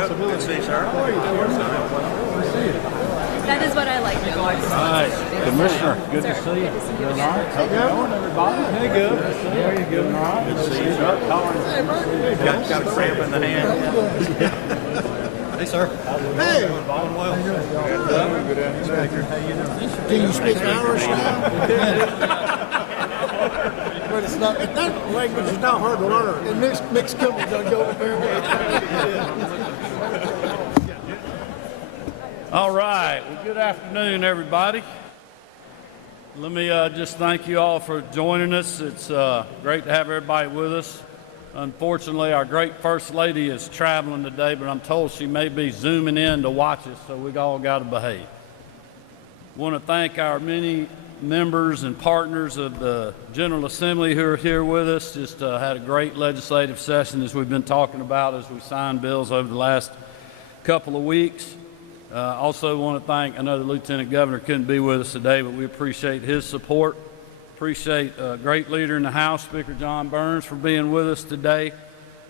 responsibility. Good to see you, sir. How are you doing? That is what I like the most. Hi, Commissioner. Good to see you. Doing all right? How's it going, everybody? Hey, good. How are you doing? All right? Good to see you. Got a cramp in the hand. Hey, sir. Hey. Doing well. Can you speak Irish now? But it's not, that language is not hard to learn. And mixed company doesn't go very well. All right. Well, good afternoon, everybody. Let me just thank you all for joining us. It's great to have everybody with us. Unfortunately, our great First Lady is traveling today, but I'm told she may be zooming in to watch us, so we all got to behave. I want to thank our many members and partners of the General Assembly who are here with us. Just had a great legislative session, as we've been talking about as we signed bills over the last couple of weeks. Also want to thank, I know the Lieutenant Governor couldn't be with us today, but we appreciate his support. Appreciate a great leader in the House, Speaker John Burns, for being with us today,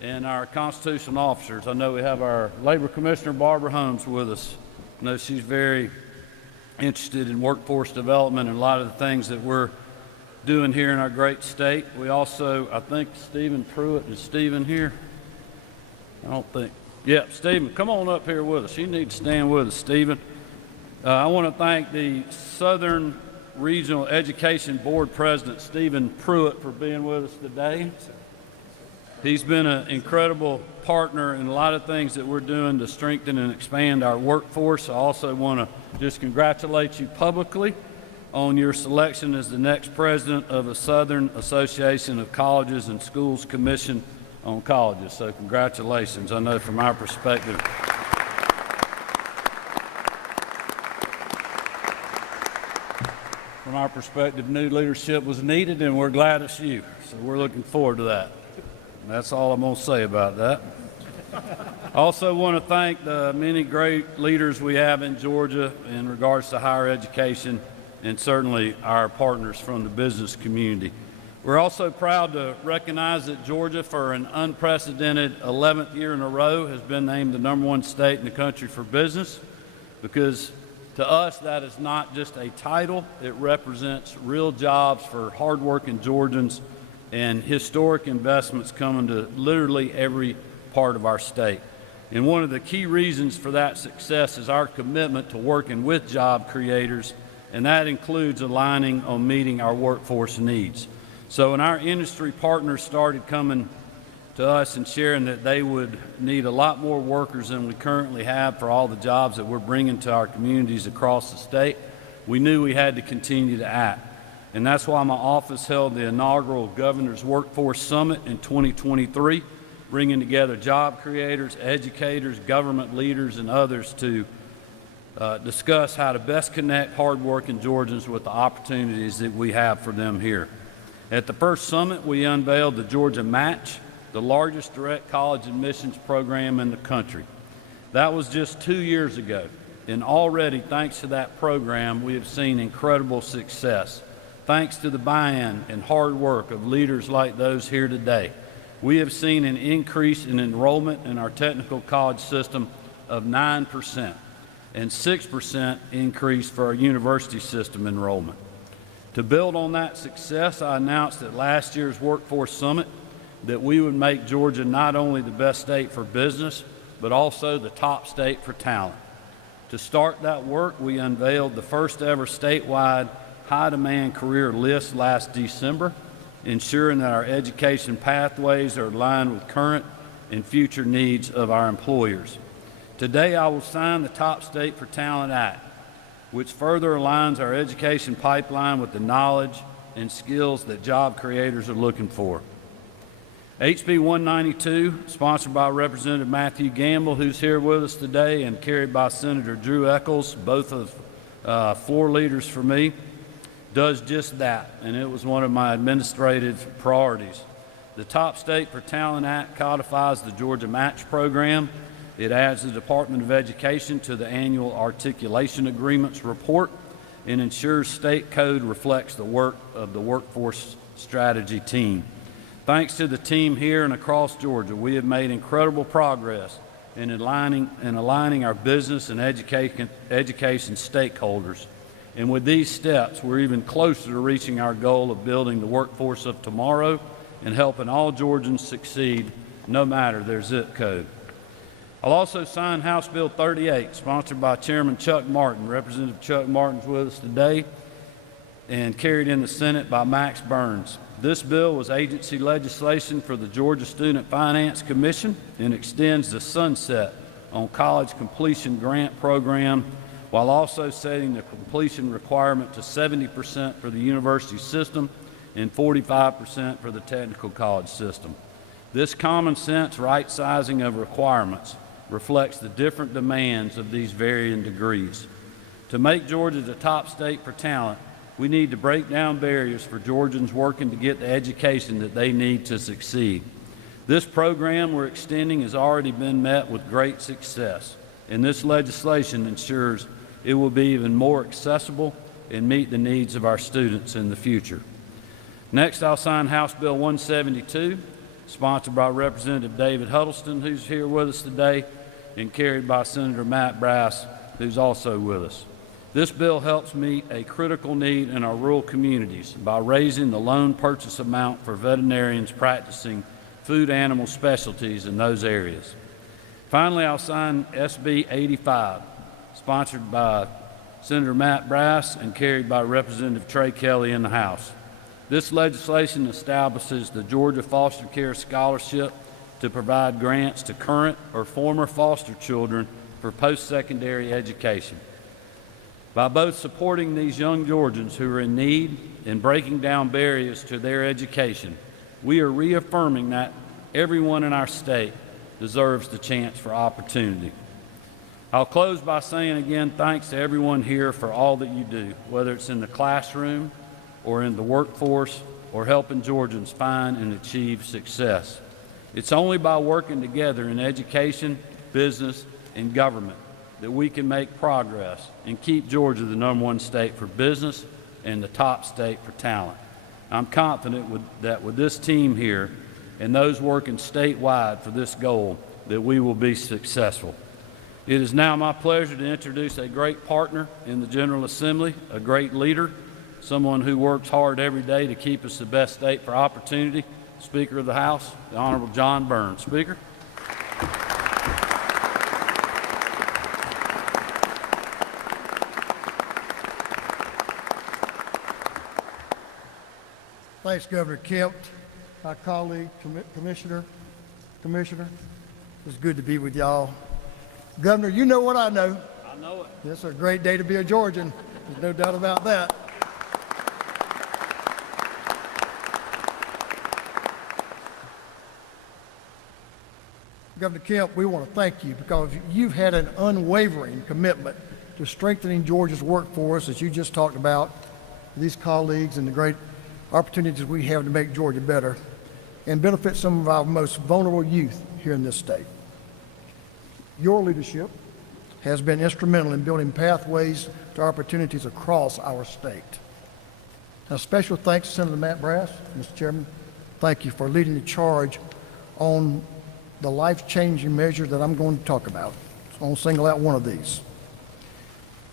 and our constitutional officers. I know we have our Labor Commissioner, Barbara Holmes, with us. I know she's very interested in workforce development and a lot of the things that we're doing here in our great state. We also, I think Stephen Pruitt, is Stephen here? I don't think. Yeah, Stephen, come on up here with us. You need to stand with us, Stephen. I want to thank the Southern Regional Education Board President, Stephen Pruitt, for being with us today. He's been an incredible partner in a lot of things that we're doing to strengthen and expand our workforce. I also want to just congratulate you publicly on your selection as the next president of the Southern Association of Colleges and Schools Commission on Colleges. So congratulations. I know from our perspective, new leadership was needed, and we're glad it's you. So we're looking forward to that. That's all I'm going to say about that. I also want to thank the many great leaders we have in Georgia in regards to higher education, and certainly our partners from the business community. We're also proud to recognize that Georgia, for an unprecedented 11th year in a row, has been named the #1 state in the country for business, because to us, that is not just a title. It represents real jobs for hardworking Georgians and historic investments coming to literally every part of our state. And one of the key reasons for that success is our commitment to working with job creators, and that includes aligning on meeting our workforce needs. So when our industry partners started coming to us and sharing that they would need a lot more workers than we currently have for all the jobs that we're bringing to our communities across the state, we knew we had to continue to act. And that's why my office held the inaugural Governor's Workforce Summit in 2023, bringing together job creators, educators, government leaders, and others to discuss how to best connect hardworking Georgians with the opportunities that we have for them here. At the first summit, we unveiled the Georgia Match, the largest direct college admissions program in the country. That was just 2 years ago, and already, thanks to that program, we have seen incredible success. Thanks to the buy-in and hard work of leaders like those here today, we have seen an increase in enrollment in our technical college system of 9% and 6% increase for our university system enrollment. To build on that success, I announced at last year's Workforce Summit that we would make Georgia not only the best state for business, but also the top state for talent. To start that work, we unveiled the first ever statewide high-demand career list last December, ensuring that our education pathways are aligned with current and future needs of our employers. Today, I will sign the Top State for Talent Act, which further aligns our education pipeline with the knowledge and skills that job creators are looking for. HB 192, sponsored by Representative Matthew Gamble, who's here with us today, and carried by Senator Drew Eccles, both of floor leaders for me, does just that, and it was one of my administrative priorities. The Top State for Talent Act codifies the Georgia Match program. It adds the Department of Education to the annual Articulation Agreements report and ensures state code reflects the work of the Workforce Strategy team. Thanks to the team here and across Georgia, we have made incredible progress and aligning our business and education stakeholders. And with these steps, we're even closer to reaching our goal of building the workforce of tomorrow and helping all Georgians succeed, no matter their zip code. I'll also sign House Bill 38, sponsored by Chairman Chuck Martin. Representative Chuck Martin's with us today, and carried in the Senate by Max Burns. This bill was agency legislation for the Georgia Student Finance Commission and extends the sunset on college completion grant program while also setting the completion requirement to 70% for the university system and 45% for the technical college system. This common sense right sizing of requirements reflects the different demands of these varying degrees. To make Georgia the top state for talent, we need to break down barriers for Georgians working to get the education that they need to succeed. This program we're extending has already been met with great success, and this legislation ensures it will be even more accessible and meet the needs of our students in the future. Next, I'll sign House Bill 172, sponsored by Representative David Huddleston, who's here with us today, and carried by Senator Matt Brass, who's also with us. This bill helps meet a critical need in our rural communities by raising the loan purchase amount for veterinarians practicing food animal specialties in those areas. Finally, I'll sign SB 85, sponsored by Senator Matt Brass and carried by Representative Trey Kelly in the House. This legislation establishes the Georgia Foster Care Scholarship to provide grants to current or former foster children for post-secondary education. By both supporting these young Georgians who are in need and breaking down barriers to their education, we are reaffirming that everyone in our state deserves the chance for opportunity. I'll close by saying again, thanks to everyone here for all that you do, whether it's in the classroom or in the workforce or helping Georgians find and achieve success. It's only by working together in education, business, and government that we can make progress and keep Georgia the #1 state for business and the top state for talent. I'm confident that with this team here and those working statewide for this goal, that we will be successful. It is now my pleasure to introduce a great partner in the General Assembly, a great leader, someone who works hard every day to keep us the best state for opportunity, Speaker of the House, the Honorable John Burns. Speaker. Thanks, Governor Kemp, my colleague, Commissioner. It's good to be with y'all. Governor, you know what I know. I know it. It's a great day to be a Georgian. There's no doubt about that. Governor Kemp, we want to thank you because you've had an unwavering commitment to strengthening Georgia's workforce, as you just talked about, these colleagues and the great opportunities we have to make Georgia better and benefit some of our most vulnerable youth here in this state. Your leadership has been instrumental in building pathways to opportunities across our state. Now, special thanks to Senator Matt Brass. Mr. Chairman, thank you for leading the charge on the life-changing measures that I'm going to talk about. So I'm going to single out one of these.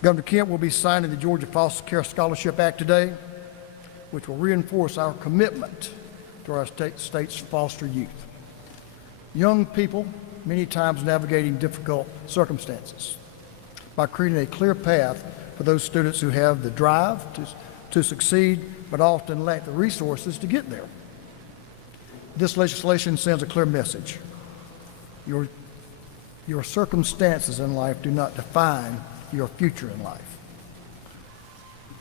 Governor Kemp will be signing the Georgia Foster Care Scholarship Act today, which will reinforce our commitment to our state's foster youth. Young people, many times navigating difficult circumstances, by creating a clear path for those students who have the drive to succeed, but often lack the resources to get there. This legislation sends a clear message. Your circumstances in life do not define your future in life.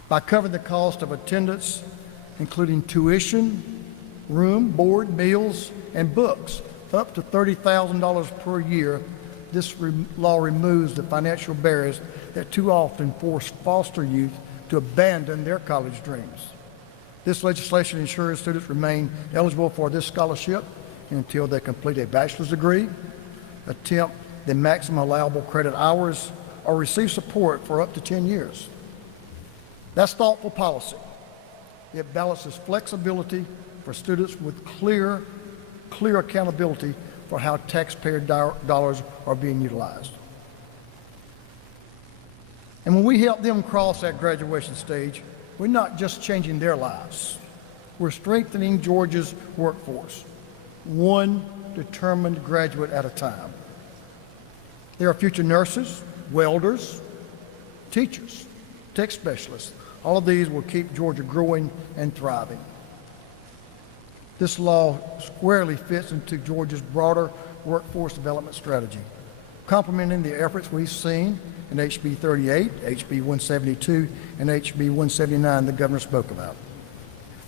By covering the cost of attendance, including tuition, room, board, meals, and books, up to $30,000 per year, this law removes the financial barriers that too often force foster youth to abandon their college dreams. This legislation ensures students remain eligible for this scholarship until they complete a bachelor's degree, attempt the maximum allowable credit hours, or receive support for up to 10 years. That's thoughtful policy. It balances flexibility for students with clear accountability for how taxpayer dollars are being utilized. And when we help them cross that graduation stage, we're not just changing their lives. We're strengthening Georgia's workforce, one determined graduate at a time. There are future nurses, welders, teachers, tech specialists. All of these will keep Georgia growing and thriving. This law squarely fits into Georgia's broader workforce development strategy, complementing the efforts we've seen in HB 38, HB 172, and HB 179 the governor spoke about,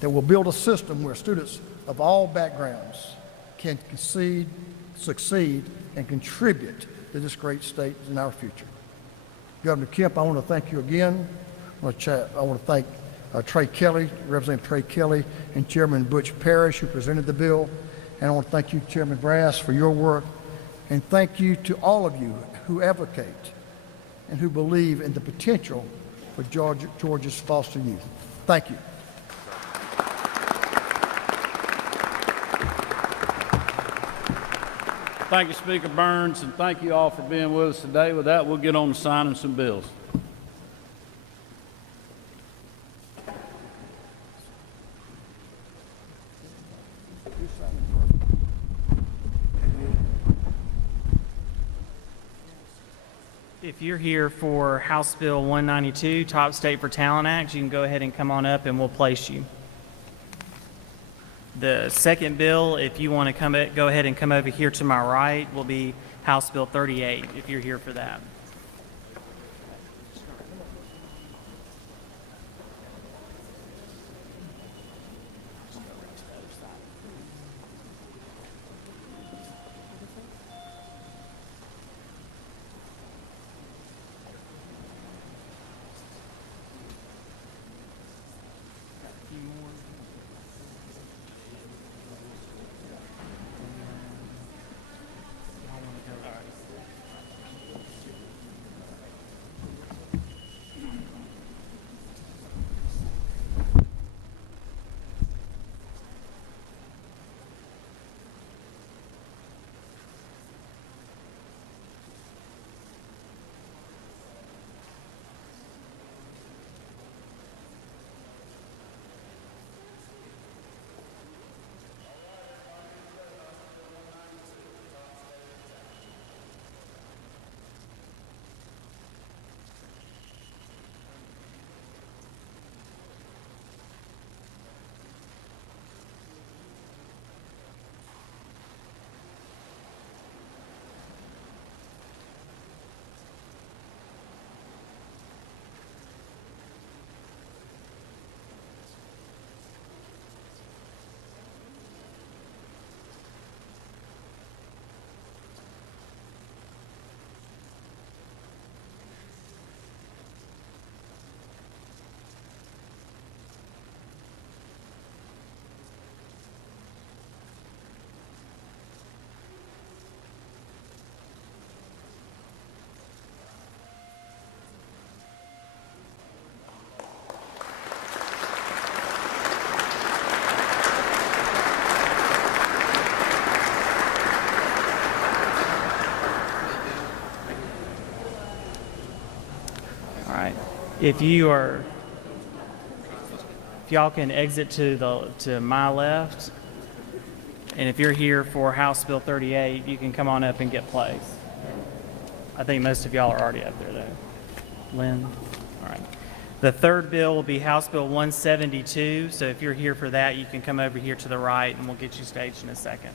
that will build a system where students of all backgrounds can succeed, and contribute to this great state in our future. Governor Kemp, I want to thank you again. I want to thank Trey Kelly, Representative Trey Kelly, and Chairman Butch Parrish, who presented the bill. And I want to thank you, Chairman Brass, for your work. And thank you to all of you who advocate and who believe in the potential for Georgia's foster youth. Thank you. Thank you, Speaker Burns, and thank you all for being with us today. With that, we'll get on to signing some bills. If you're here for House Bill 192, Top State for Talent Act, you can go ahead and come on up and we'll place you. The second bill, if you want to go ahead and come over here to my right, will be House Bill 38, if you're here for that. If y'all can exit to my left, and if you're here for House Bill 38, you can come on up and get placed. I think most of y'all are already up there, though. Lynn? All right. The third bill will be House Bill 172, so if you're here for that, you can come over here to the right, and we'll get you staged in a second.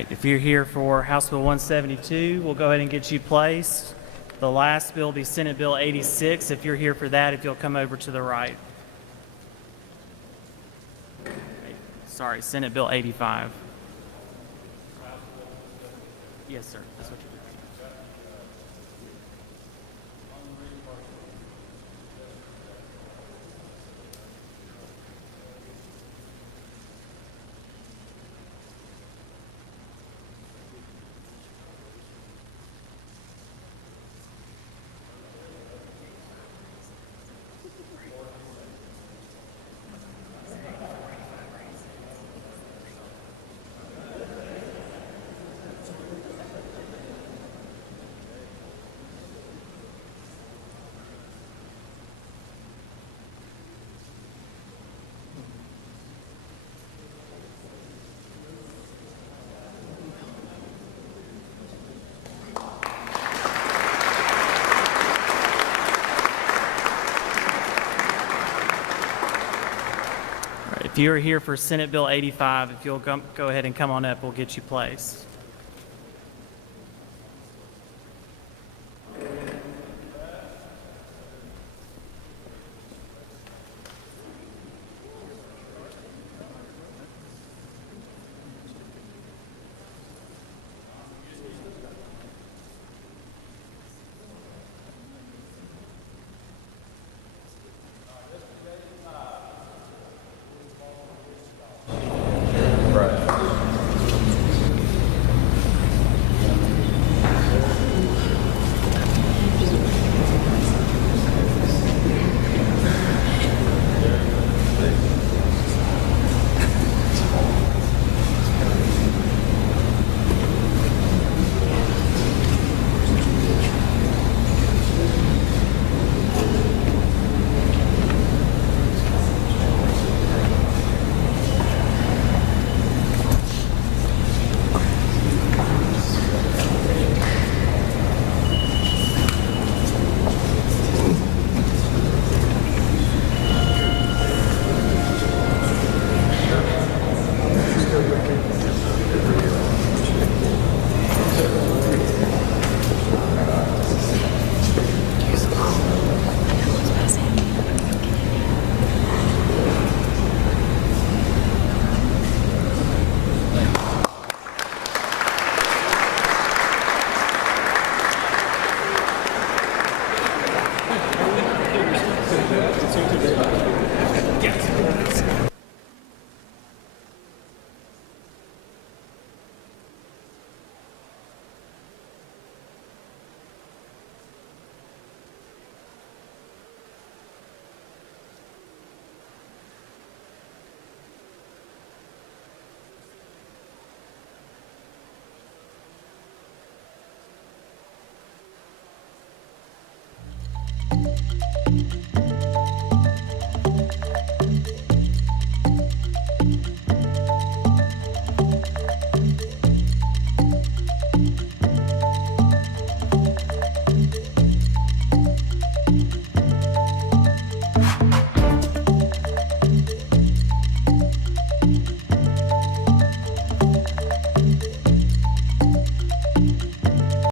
right, if you're here for House Bill 172, we'll go ahead and get you placed. The last bill will be Senate Bill 86. If you're here for that, if you'll come over to the right. Sorry, Senate Bill 85. Yes, sir. That's what you're doing. If you're here for Senate Bill 85, if you'll go ahead and come on up, we'll get you placed.